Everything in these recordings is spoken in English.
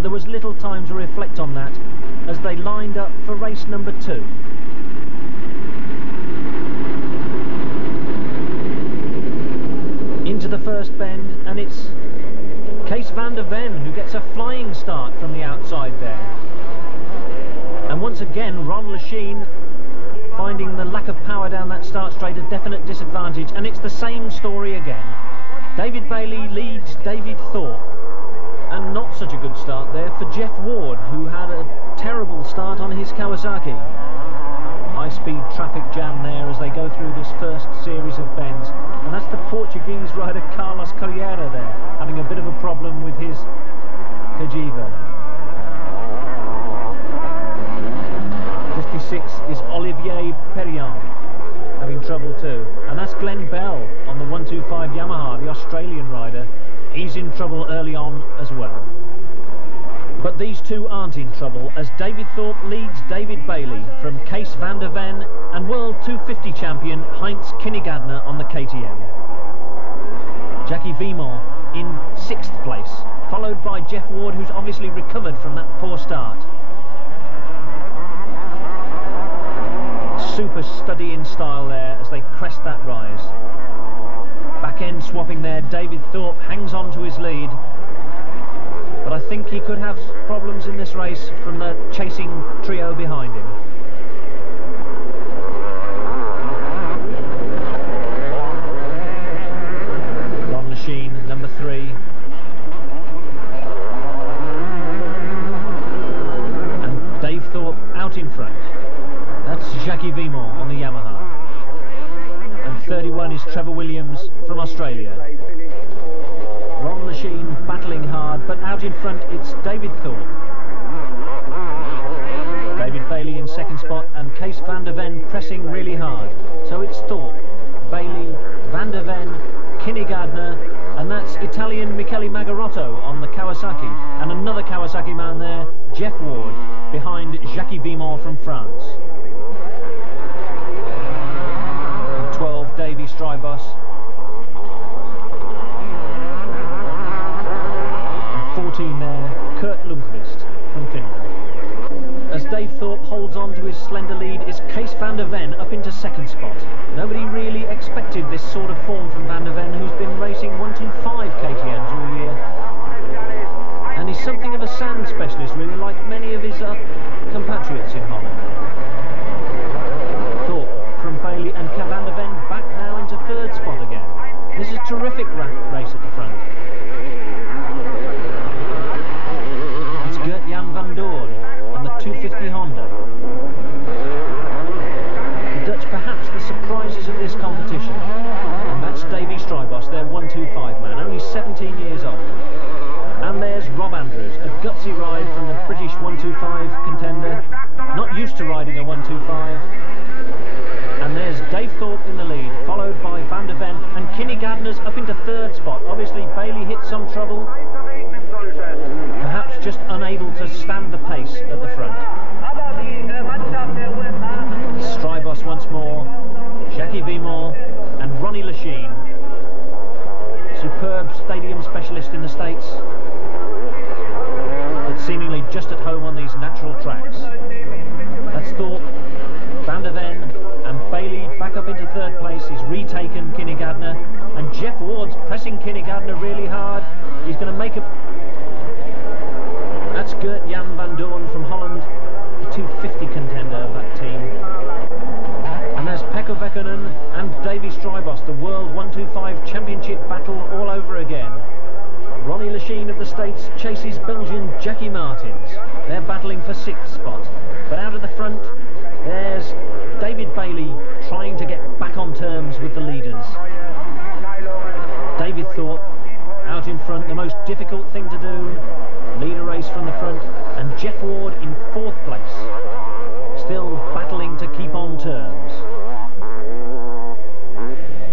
but there was little time to reflect on that as they lined up for race number 2. Into the first bend, and it's Kees van der Ven who gets a flying start from the outside there. And once again, Ron Lechien finding the lack of power down that start straight a definite disadvantage, and it's the same story again. David Bailey leads David Thorpe, and not such a good start there for Jeff Ward, who had a terrible start on his Kawasaki. High-speed traffic jam there as they go through this first series of bends, and that's the Portuguese rider Carlos Carreira there, having a bit of a problem with his Cagiva. 56 is Olivier Perriand, having trouble too, and that's Glenn Bell on the 125 Yamaha, the Australian rider. He's in trouble early on as well. But these two aren't in trouble as David Thorpe leads David Bailey from Kees van der Ven and World 250 champion Heinz Kinnegadner on the KTM. Jackie Vimont in 6th place, followed by Jeff Ward, who's obviously recovered from that poor start. Super study in style there as they crest that rise. Back end swapping there, David Thorpe hangs on to his lead, but I think he could have problems in this race from the chasing trio behind him. Ron Lechien, number 3. And Dave Thorpe out in front. That's Jackie Vimont on the Yamaha. And 31 is Trevor Williams from Australia. Ron Lechien battling hard, but out in front it's David Thorpe. David Bailey in 2nd spot and Kees van der Ven pressing really hard. So it's Thorpe, Bailey, van der Ven, Kinnegadner, and that's Italian Michele Magarotto on the Kawasaki. And another Kawasaki man there, Jeff Ward, behind Jackie Vimont from France. 12, Davy Strybos. 14 there, Kurt Lundqvist from Finland. As Dave Thorpe holds on to his slender lead is Kees van der Ven up into 2nd spot. Nobody really expected this sort of form from van der Ven, who's been racing 125 KTMs all year. And he's something of a sand specialist, really, like many of his compatriots in Holland. Thorpe from Bailey and van der Ven back now into 3rd spot again. This is a terrific race at the front. It's Gert-Jan van Doorn on the 250 Honda. The Dutch perhaps the surprises of this competition. And that's Davy Strybos, their 125 man, only 17 years old. And there's Rob Andrews, a gutsy ride from the British 125 contender, not used to riding a 125. And there's Dave Thorpe in the lead, followed by van der Ven, and Kinnegadner's up into 3rd spot. Obviously Bailey hit some trouble, perhaps just unable to stand the pace at the front. Strybos once more, Jackie Vimont and Ronnie Lechien. Superb stadium specialist in the States, but seemingly just at home on these natural tracks. That's Thorpe, van der Ven, and Bailey back up into 3rd place. He's retaken Kinnegadner, and Jeff Ward's pressing Kinnegadner really hard. He's going to make a... That's Gert-Jan van Doorn from Holland, the 250 contender of that team. And there's Pekka Vekkonen and Davy Strybos, the World 125 Championship battle all over again. Ronnie Lechien of the States chases Belgian Jackie Martins. They're battling for 6th spot. But out of the front, there's David Bailey trying to get back on terms with the leaders. David Thorpe out in front, the most difficult thing to do. Lead a race from the front, and Jeff Ward in 4th place, still battling to keep on terms.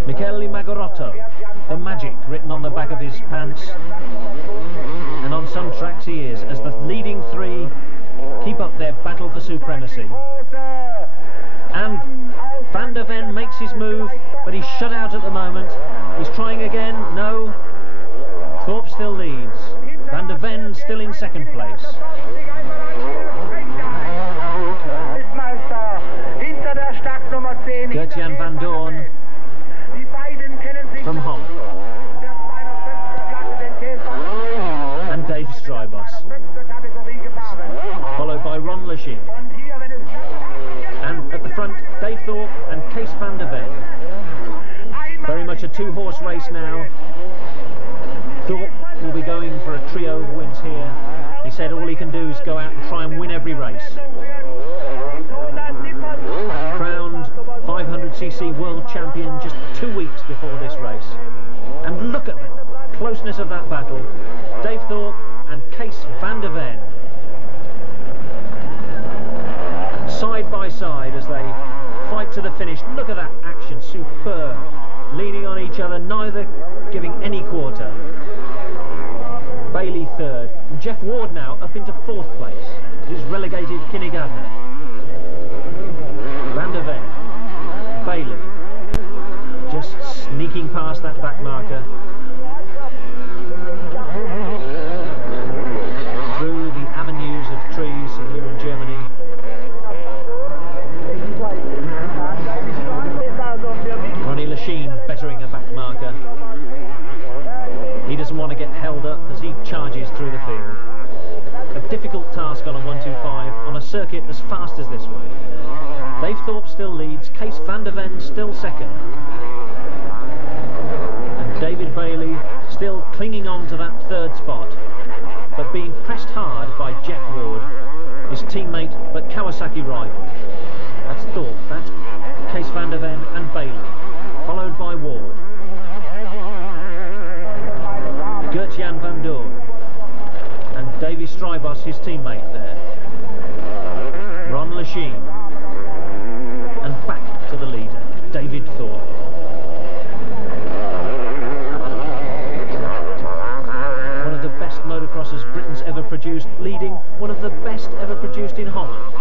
Michele Magarotto, the magic written on the back of his pants, and on some tracks he is, as the leading 3 keep up their battle for supremacy. And van der Ven makes his move, but he's shut out at the moment. He's trying again, no. Thorpe still leads. Van der Ven still in second place. Gert-Jan van Doorn from Holland. And Dave Strybos. Followed by Ron Lachine. And at the front, Dave Thorpe and Kees van der Ven. Very much a two-horse race now. Thorpe will be going for a trio of wins here. He said all he can do is go out and try and win every race. Crowned 500cc world champion just 2 weeks before this race. And look at the closeness of that battle. Dave Thorpe and Kees van der Ven. Side by side as they fight to the finish. Look at that action, superb. Leaning on each other, neither giving any quarter. Bailey third, and Jeff Ward now up into fourth place. He's relegated Kinny Gardner. Van der Ven, Bailey, just sneaking past that back marker. Through the avenues of trees here in Germany. Ronnie Lachine bettering a back marker. He doesn't want to get held up as he charges through the field. A difficult task on a 125 on a circuit as fast as this one. Dave Thorpe still leads, Kees van der Ven still second. And David Bailey still clinging on to that third spot, but being pressed hard by Jeff Ward, his teammate but Kawasaki rival. That's Thorpe, that's Kees van der Ven and Bailey, followed by Ward. Gert-Jan van Doorn and Davy Strybos, his teammate there. Ron Lachine. And back to the leader, David Thorpe. One of the best motocrossers Britain's ever produced, leading one of the best ever produced in Holland.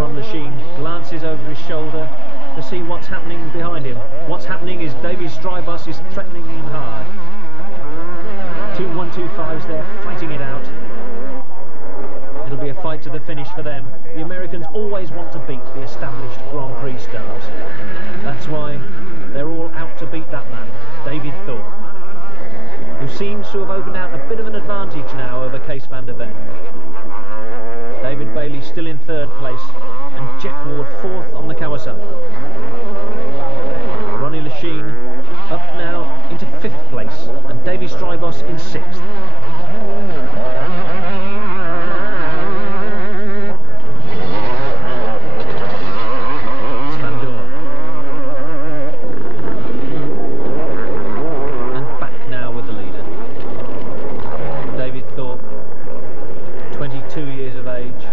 Ron Lachine glances over his shoulder to see what's happening behind him. What's happening is Davy Strybos is threatening him hard. 2 125s there, fighting it out. It'll be a fight to the finish for them. The Americans always want to beat the established Grand Prix stars. That's why they're all out to beat that man, David Thorpe, who seems to have opened out a bit of an advantage now over Kees van der Ven. David Bailey still in third place, and Jeff Ward fourth on the Kawasaki. Ronnie Lachine up now into fifth place, and Davy Strybos in sixth. It's Van Doorn. And back now with the leader. David Thorpe, 22 years of age.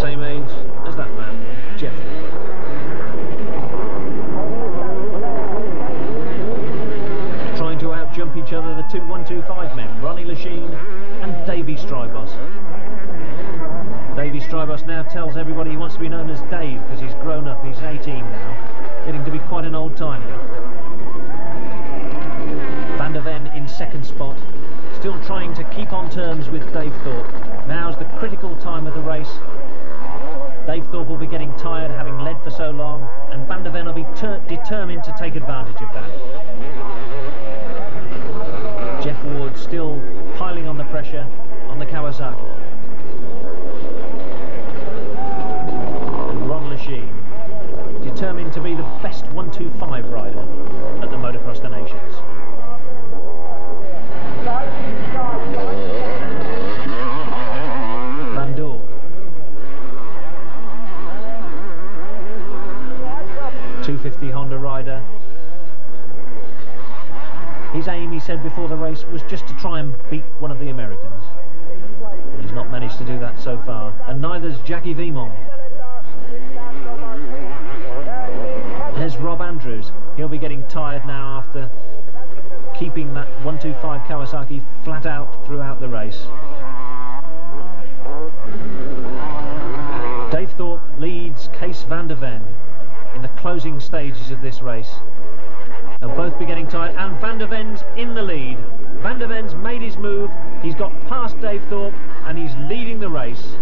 Same age as that man, Jeff Ward. Trying to outjump each other, the 2 125 men, Ronnie Lachine and Davy Strybos. Davy Strybos now tells everybody he wants to be known as Dave because he's grown up, he's 18 now, getting to be quite an old timer. Van der Ven in second spot, still trying to keep on terms with Dave Thorpe. Now's the critical time of the race. Dave Thorpe will be getting tired, having led for so long, and Van der Ven will be determined to take advantage of that. Jeff Ward still piling on the pressure on the Kawasaki. And Ron Lachine, determined to be the best 125 rider at the Motocross the Nations. Van Doorn. 250 Honda rider. His aim, he said before the race, was just to try and beat one of the Americans. He's not managed to do that so far, and neither's Jackie Vimont. There's Rob Andrews. He'll be getting tired now after keeping that 125 Kawasaki flat out throughout the race. Dave Thorpe leads Kees van der Ven in the closing stages of this race. They'll both be getting tired, and Van der Ven's in the lead. Van der Ven's made his move, he's got past Dave Thorpe, and he's leading the race.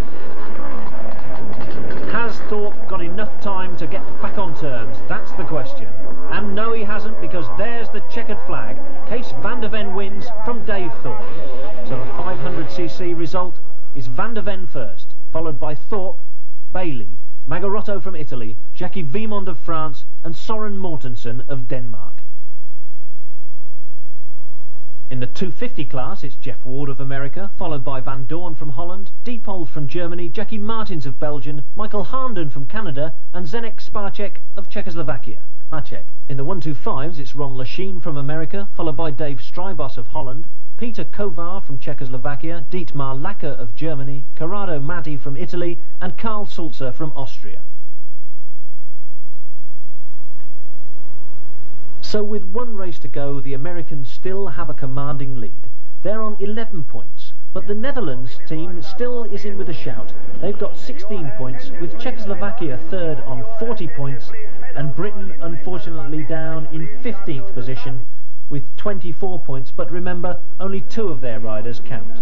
Has Thorpe got enough time to get back on terms? That's the question. And no, he hasn't, because there's the checkered flag. Kees van der Ven wins from Dave Thorpe. So the 500cc result is Van der Ven first, followed by Thorpe, Bailey, Magarotto from Italy, Jackie Vimond of France, and Soren Mortensen of Denmark. In the 250 class, it's Jeff Ward of America, followed by Van Doorn from Holland, Diepold from Germany, Jackie Martins of Belgium, Michael Harnden from Canada, and Zdeněk Spacek of Czechoslovakia. In the 125s, it's Ron Lachine from America, followed by Dave Strybos of Holland, Peter Kovar from Czechoslovakia, Dietmar Lacker of Germany, Corrado Matti from Italy, and Karl Sulzer from Austria. So with one race to go, the Americans still have a commanding lead. They're on 11 points, but the Netherlands team still is in with a shout. They've got 16 points, with Czechoslovakia third on 40 points, and Britain unfortunately down in 15th position with 24 points, but remember, only 2 of their riders count.